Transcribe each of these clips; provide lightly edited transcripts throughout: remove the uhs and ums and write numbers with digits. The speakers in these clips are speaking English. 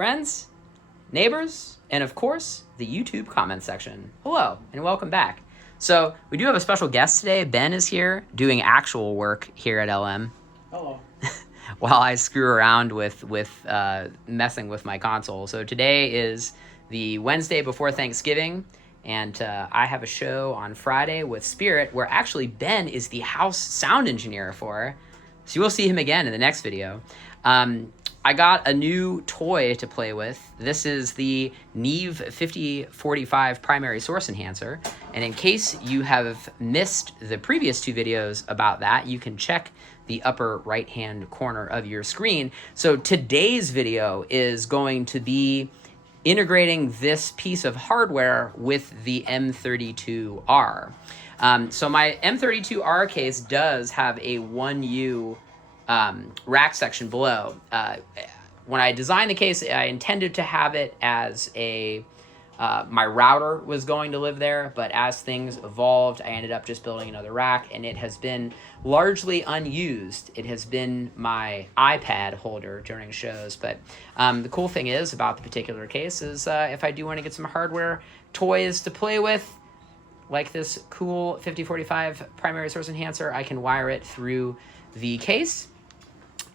friends, neighbors, and of course, the YouTube comment section. Hello, and welcome back. So, we do have a special guest today. Ben is here doing actual work here at LM. Hello. While I screw around with messing with my console. So today is the Wednesday before Thanksgiving, and I have a show on Friday with Spirit where actually Ben is the house sound engineer for. So you will see him again in the next video. I got a new toy to play with. This is the Neve 5045 primary source enhancer. And in case you have missed the previous two videos about that, you can check the upper right-hand corner of your screen. So today's video is going to be integrating this piece of hardware with the M32R. So my M32R case does have a 1U rack section below. When I designed the case, I intended to have it as a my router was going to live there, but as things evolved, I ended up just building another rack, and it has been largely unused. It has been my iPad holder during shows, but the cool thing is about the particular case is if I do want to get some hardware toys to play with, like this cool 5045 primary source enhancer, I can wire it through the case,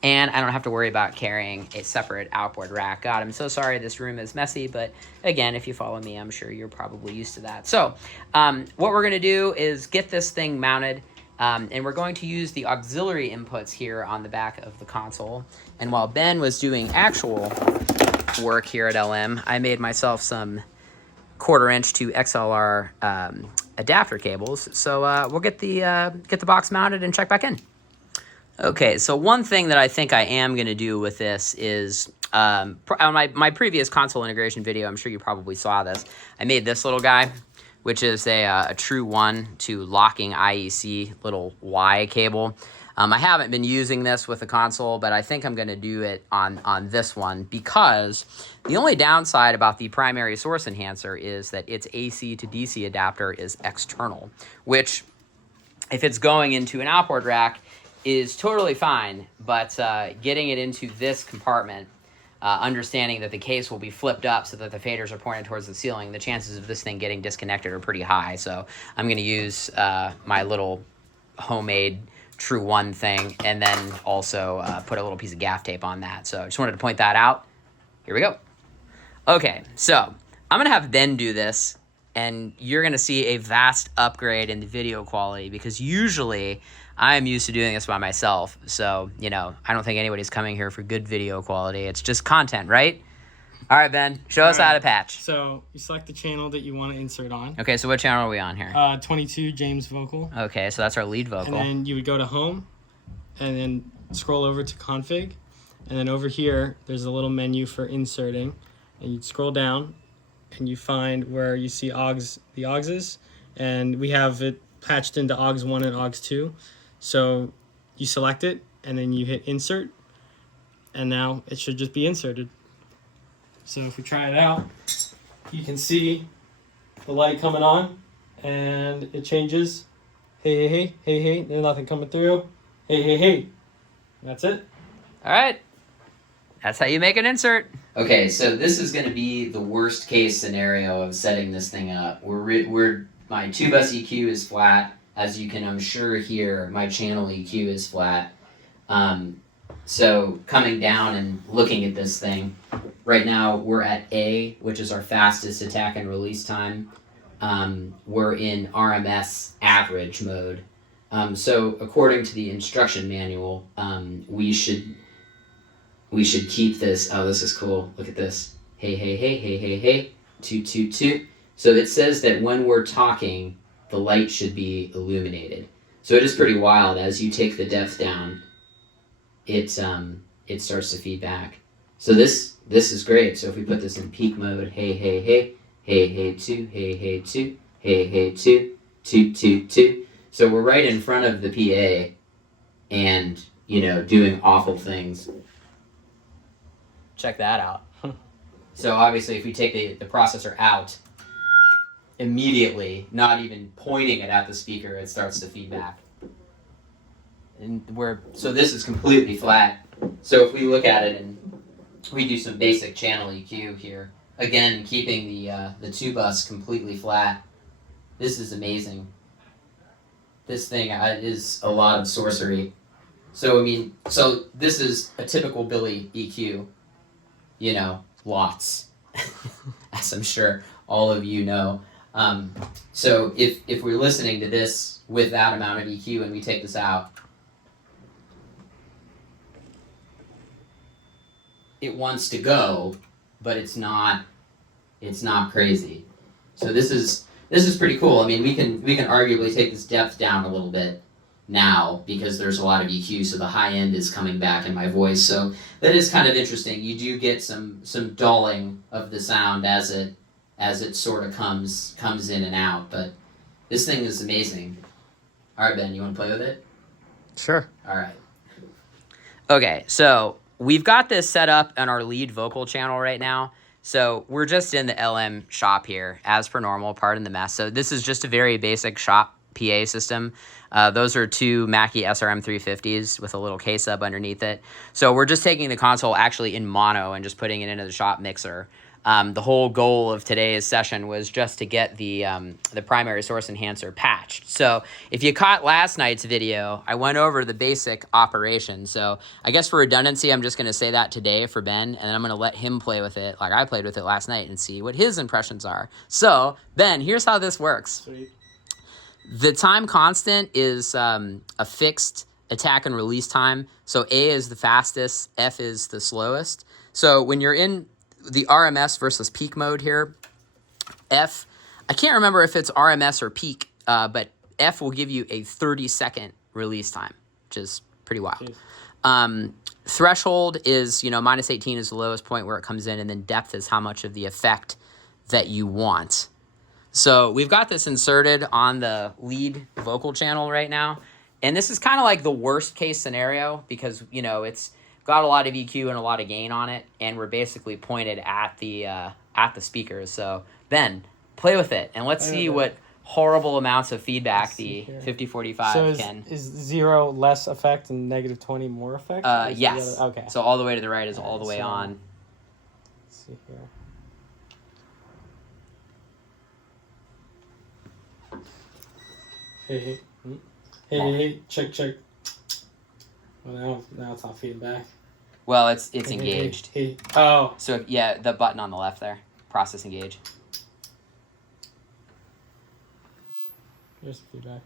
and I don't have to worry about carrying a separate outboard rack. God, I'm so sorry this room is messy, but again, if you follow me, I'm sure you're probably used to that. So what we're going to do is get this thing mounted, and we're going to use the auxiliary inputs here on the back of the console. And while Ben was doing actual work here at LM, I made myself some 1/4" to XLR adapter cables. So we'll get the box mounted and check back in. Okay, so one thing that I think I am going to do with this is, on my previous console integration video, I'm sure you probably saw this, I made this little guy, which is a true 1 to locking IEC little Y cable. I haven't been using this with the console, but I think I'm going to do it on this one, because the only downside about the primary source enhancer is that its AC to DC adapter is external, which, if it's going into an outboard rack, is totally fine, but getting it into this compartment, understanding that the case will be flipped up so that the faders are pointed towards the ceiling, the chances of this thing getting disconnected are pretty high. So I'm going to use my little homemade True 1 thing, and then also put a little piece of gaff tape on that. So I just wanted to point that out. Here we go. Okay, so I'm going to have Ben do this, and you're going to see a vast upgrade in the video quality, because usually I'm used to doing this by myself. So, you know, I don't think anybody's coming here for good video quality. It's just content, right? All right, Ben, show us how to patch. So you select the channel that you want to insert on. Okay, so what channel are we on here? 22, James Vocal. Okay, so that's our lead vocal. And then you would go to Home, and then scroll over to Config. And then over here, there's a little menu for inserting. And you'd scroll down, and you find where you see the AUXes. And we have it patched into AUX 1 and AUX 2. So you select it, and then you hit Insert. And now it should just be inserted. So if we try it out, you can see the light coming on, and it changes. Hey, hey, hey, hey, hey. There's nothing coming through. Hey, hey, hey. That's it. All right. That's how you make an insert. Okay, so this is going to be the worst case scenario of setting this thing up. My 2-bus EQ is flat. As you can, I'm sure, hear, my channel EQ is flat. So coming down and looking at this thing, right now we're at A, which is our fastest attack and release time. We're in RMS average mode. So according to the instruction manual, we should keep this. Oh, this is cool. Look at this. Hey, hey, hey, hey, hey, hey. 2, 2, 2. So it says that when we're talking, the light should be illuminated. So it is pretty wild. As you take the depth down, it starts to feed back. So this is great. So if we put this in peak mode, hey, hey, hey, hey, hey, 2, hey, hey, 2, hey, hey, 2, 2, 2, 2. So we're right in front of the PA and, you know, doing awful things. Check that out. So obviously if we take the processor out, immediately, not even pointing it at the speaker, it starts to feed back. And so this is completely flat. So if we look at it and we do some basic channel EQ here. Again, keeping the tube bus completely flat. This is amazing. This thing is a lot of sorcery. So, I mean, so this is a typical Billy EQ. You know, lots, as I'm sure all of you know. So if we're listening to this with that amount of EQ and we take this out, it wants to go, but it's not crazy. So this is pretty cool. I mean, we can arguably take this depth down a little bit now because there's a lot of EQ, so the high end is coming back in my voice. So that is kind of interesting. You do get some dulling of the sound as it sort of comes in and out, but this thing is amazing. All right, Ben, you want to play with it? Sure. All right. Okay, so we've got this set up on our lead vocal channel right now. So we're just in the LM shop here, as per normal, pardon the mess. So this is just a very basic shop PA system. Those are two Mackie SRM 350s with a little K-sub underneath it. So we're just taking the console actually in mono and just putting it into the shop mixer. The whole goal of today's session was just to get the primary source enhancer patched. So if you caught last night's video, I went over the basic operation. So I guess for redundancy, I'm just going to say that today for Ben, and then I'm going to let him play with it like I played with it last night and see what his impressions are. So, Ben, here's how this works. Sweet. The time constant is a fixed attack and release time. So A is the fastest, F is the slowest. So when you're in the RMS versus peak mode here, F, I can't remember if it's RMS or peak, but F will give you a 30-second release time, which is pretty wild. Threshold is, minus 18 is the lowest point where it comes in, and then depth is how much of the effect that you want. So we've got this inserted on the lead vocal channel right now. And this is kind of like the worst case scenario because, it's got a lot of EQ and a lot of gain on it. And we're basically pointed at the speakers. So Ben, play with it. And let's see what horrible amounts of feedback the 5045 can. Is 0 less effect and negative 20 more effect? Yes. Okay. So all the way to the right is all the way on. Let's see here. Hey, check. Well, now it's not feeding back. Well, it's engaged. Hey. Oh. So, the button on the left there, process engage. Here's the feedback.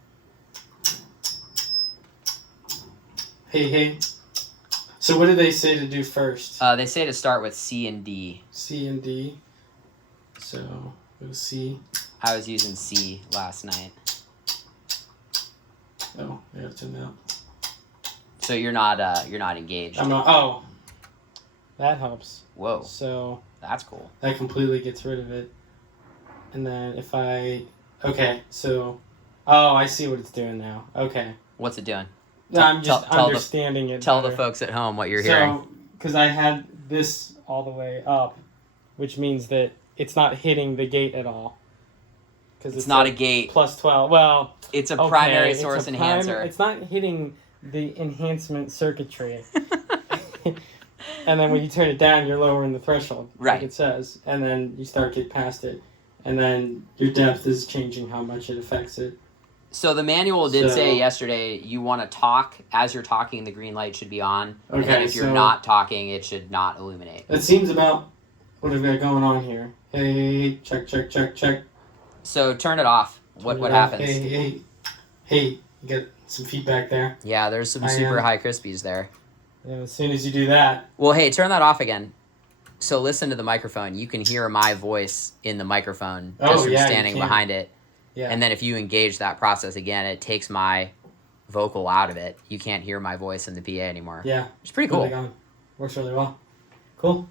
Hey. So what did they say to do first? They say to start with C and D. C and D. So, go C. I was using C last night. Oh, I have to now. So you're not engaged. I'm not. Oh, that helps. Whoa. So that's cool. That completely gets rid of it. And then if I, okay, so, I see what it's doing now. Okay. What's it doing? No, I'm just understanding it. Tell the folks at home what you're hearing. Because I had this all the way up, which means that it's not hitting the gate at all. Because it's not a gate. Plus 12. Well, it's a primary source enhancer. It's not hitting the enhancement circuitry. And then when you turn it down, you're lowering the threshold, right? Like it says, and then you start to get past it, and then your depth is changing how much it affects it. So the manual did say yesterday you want to talk as you're talking. The green light should be on. Okay. And then if you're not talking, it should not illuminate. That seems about what I've got going on here. Hey, check. So turn it off. What happens? Hey, you get some feedback there. Yeah, there's some super high crispies there. Yeah, as soon as you do that. Well, hey, turn that off again. So listen to the microphone. You can hear my voice in the microphone just from standing behind it. Yeah. And then if you engage that process again, it takes my vocal out of it. You can't hear my voice in the PA anymore. Yeah. It's pretty cool. Works really well. Cool.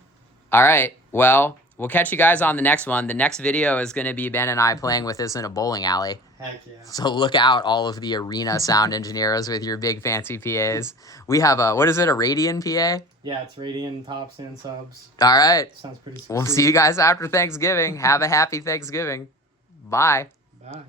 All right. Well, we'll catch you guys on the next one. The next video is going to be Ben and I playing with this in a bowling alley. Heck yeah. So look out, all of the arena sound engineers with your big fancy PAs. We have a Radian PA? Yeah, it's Radian tops and subs. All right. Sounds pretty sweet. We'll see you guys after Thanksgiving. Have a happy Thanksgiving. Bye. Bye.